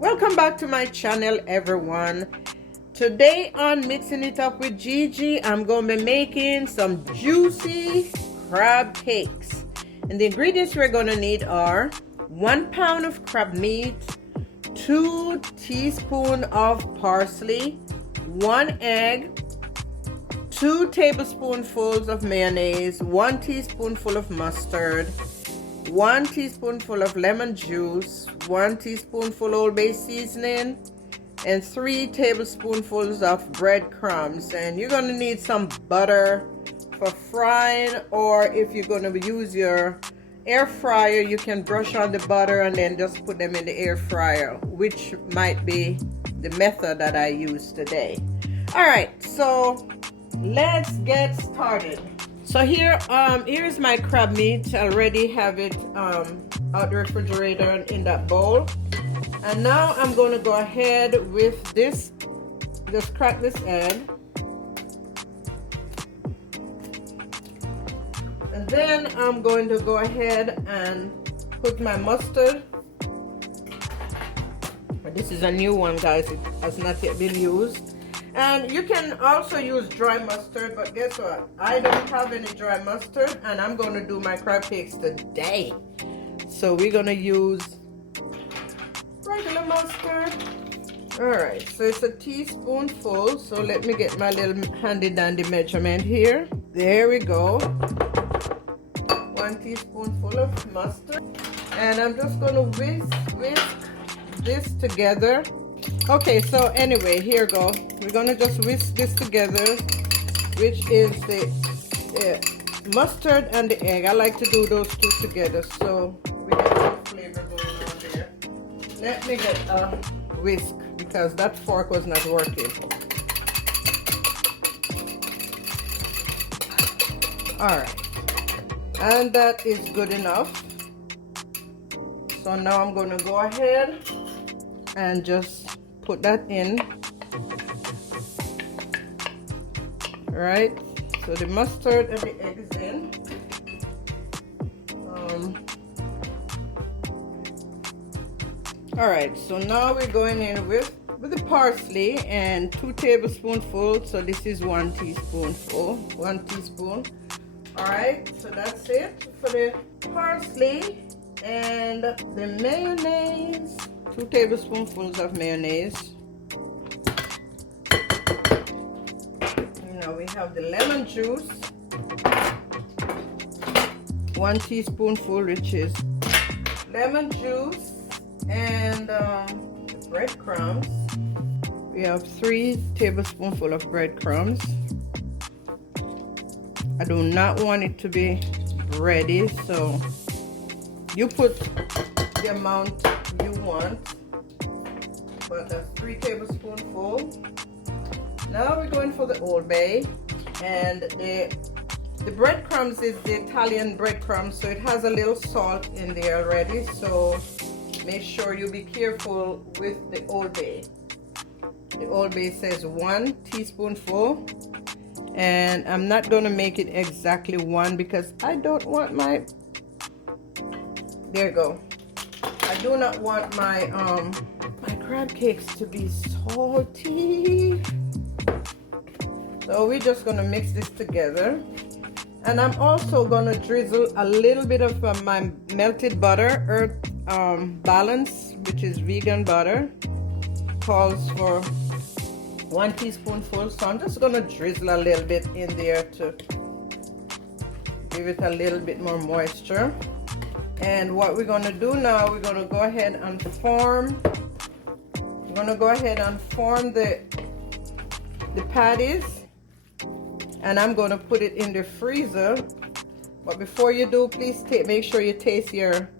Welcome back to my channel, everyone. Today on Mixing It Up with Gigi, I'm going to be making some juicy crab cakes. And the ingredients we're going to need are 1 pound of crab meat, 2 teaspoons of parsley, 1 egg, 2 tablespoonfuls of mayonnaise, 1 teaspoonful of mustard, 1 teaspoonful of lemon juice, 1 teaspoonful Old Bay seasoning, and 3 tablespoonfuls of breadcrumbs. And you're going to need some butter for frying, or if you're going to use your air fryer, you can brush on the butter and then just put them in the air fryer, which might be the method that I use today. All right, so let's get started. So here's my crab meat. I already have it out the refrigerator in that bowl. And now I'm going to go ahead with this. Just crack this egg. And then I'm going to go ahead and put my mustard. This is a new one, guys. It has not yet been used. And you can also use dry mustard, but guess what? I don't have any dry mustard, and I'm going to do my crab cakes today. So we're going to use regular mustard. Alright, so it's a teaspoonful. So let me get my little handy dandy measurement here. There we go. 1 teaspoonful of mustard. And I'm just going to whisk this together. Okay, so anyway, here we go. We're going to just whisk this together, which is the mustard and the egg. I like to do those two together, so we get some flavor going on there. Let me get a whisk because that fork was not working. Alright, and that is good enough. So now I'm going to go ahead and just put that in. Right, so the mustard and the egg is in. All right, so now we're going in with the parsley and 2 tablespoonfuls. So this is 1 teaspoonful, 1 teaspoon. All right, so that's it for the parsley. And the mayonnaise, 2 tablespoonfuls of mayonnaise. Now we have the lemon juice, 1 teaspoonful, which is lemon juice, and the breadcrumbs. We have 3 tablespoonful of breadcrumbs. I do not want it to be bready, so you put the amount you want, but that's 3 tablespoonfuls. Now we're going for the Old Bay, and the breadcrumbs is the Italian breadcrumbs, so it has a little salt in there already, so make sure you be careful with the Old Bay. The Old Bay says 1 teaspoonful, and I'm not going to make it exactly 1 because I don't want my, there you go, I do not want my my crab cakes to be salty. So we're just going to mix this together. And I'm also going to drizzle a little bit of my melted butter, Earth Balance, which is vegan butter. Calls for 1 teaspoonful. So I'm just going to drizzle a little bit in there to give it a little bit more moisture. And what we're going to do now, we're going to go ahead and form. I'm going to go ahead and form the patties. And I'm going to put it in the freezer. But before you do, please make sure you taste your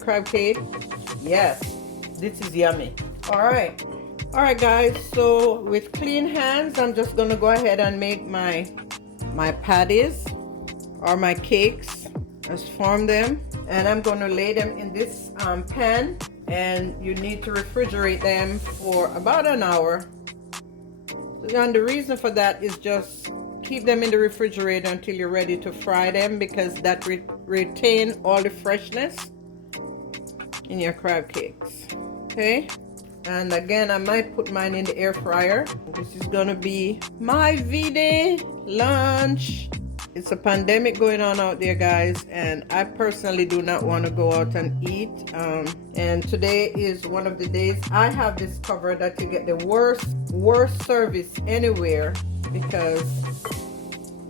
crab cake. Yes, this is yummy. All right, guys. So with clean hands, I'm just going to go ahead and make my patties or my cakes. Just form them, and I'm going to lay them in this pan. And you need to refrigerate them for about an hour. And the reason for that is just keep them in the refrigerator until you're ready to fry them, because that retain all the freshness in your crab cakes. Okay, And again, I might put mine in the air fryer. This is gonna be my V-Day lunch. It's a pandemic going on out there, guys, and I personally do not want to go out and eat. And today is one of the days I have discovered that you get the worst service anywhere, because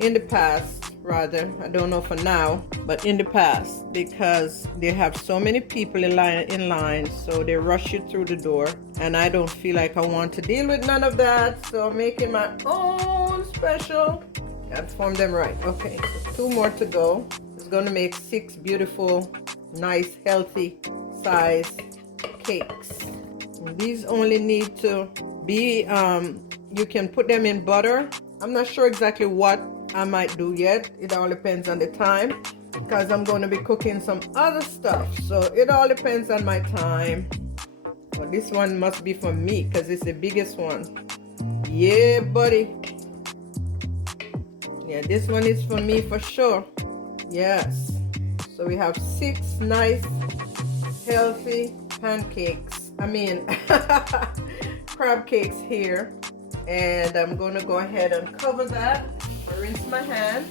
in the past, rather, I don't know for now, but in the past, because they have so many people in line, so they rush you through the door, and I don't feel like I want to deal with none of that, so I'm making my own special. Gotta form them right. Okay, so 2 more to go. It's gonna make 6 beautiful, nice, healthy size cakes. And these only need to be, you can put them in butter. I'm not sure exactly what I might do yet. It all depends on the time, because I'm going to be cooking some other stuff, so it all depends on my time. But this one must be for me because it's the biggest one. Yeah, buddy. Yeah, this one is for me for sure. Yes. So we have 6 nice healthy pancakes, crab cakes here, and I'm going to go ahead and cover that. Rinse my hand.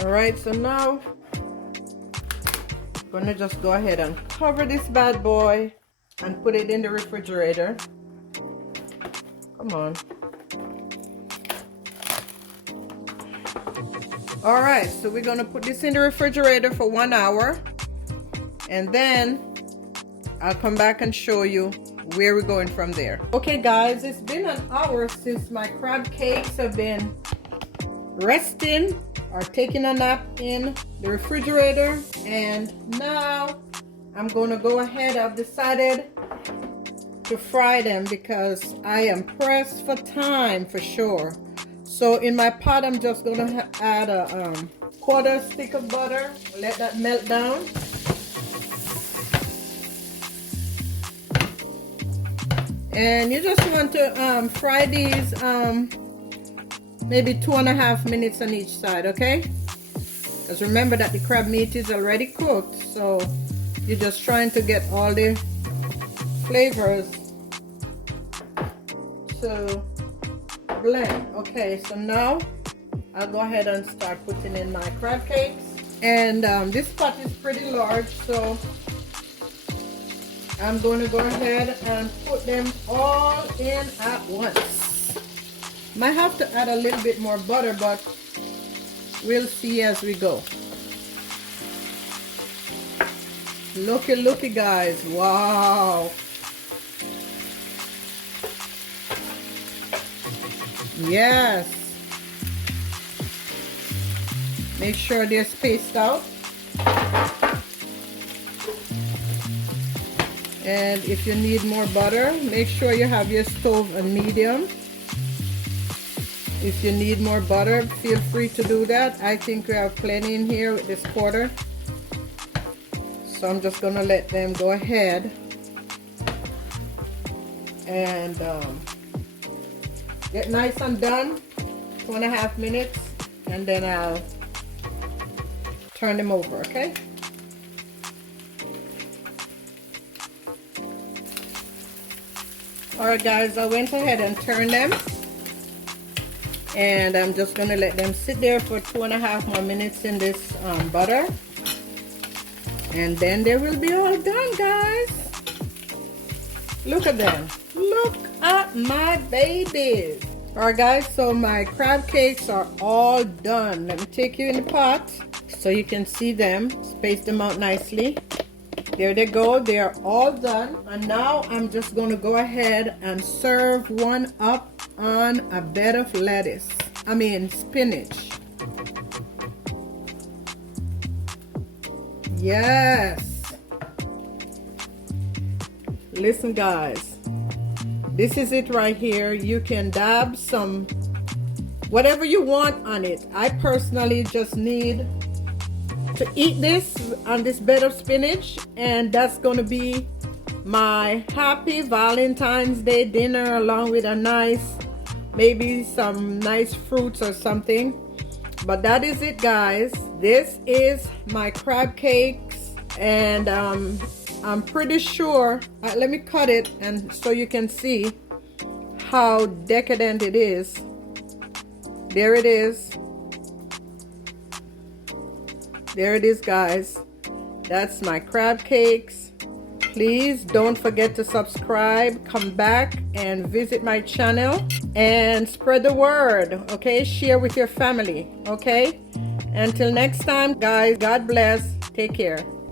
All right, so now I'm gonna just go ahead and cover this bad boy and put it in the refrigerator. Come on. All right, so we're gonna put this in the refrigerator for 1 hour, and then I'll come back and show you where we're going from there. Okay guys, it's been an hour since my crab cakes have been resting or taking a nap in the refrigerator, and now I'm gonna go ahead. I've decided to fry them because I am pressed for time for sure. So in my pot, I'm just gonna add a quarter stick of butter, let that melt down. And you just want to fry these maybe 2.5 minutes on each side, okay? Because remember that the crab meat is already cooked, so you're just trying to get all the flavors to blend. Okay, so now I'll go ahead and start putting in my crab cakes. And this pot is pretty large, so I'm going to go ahead and put them all in at once. Might have to add a little bit more butter, but we'll see as we go. Looky, looky guys, wow. Yes. Make sure they're spaced out. And if you need more butter, make sure you have your stove on medium. If you need more butter, feel free to do that. I think we have plenty in here with this quarter. So I'm just gonna let them go ahead and get nice and done. 2.5 minutes, and then I'll turn them over, okay? Alright guys, I went ahead and turned them, and I'm just gonna let them sit there for 2.5 more minutes in this butter, and then they will be all done, guys. Look at them. Look at my babies. Alright guys, so my crab cakes are all done. Let me take you in the pot so you can see them. Space them out nicely. There they go. They are all done. And now I'm just going to go ahead and serve one up on a bed of lettuce. Spinach. Yes. Listen guys, this is it right here. You can dab some whatever you want on it. I personally just need to eat this on this bed of spinach, and that's going to be my happy Valentine's Day dinner, along with a nice, maybe some nice fruits or something. But that is it guys. This is my crab cakes, and I'm pretty sure, let me cut it and so you can see how decadent it is. There it is. There it is, guys. That's my crab cakes. Please don't forget to subscribe, come back and visit my channel and spread the word, okay? Share with your family, okay? Until next time, guys, God bless. Take care.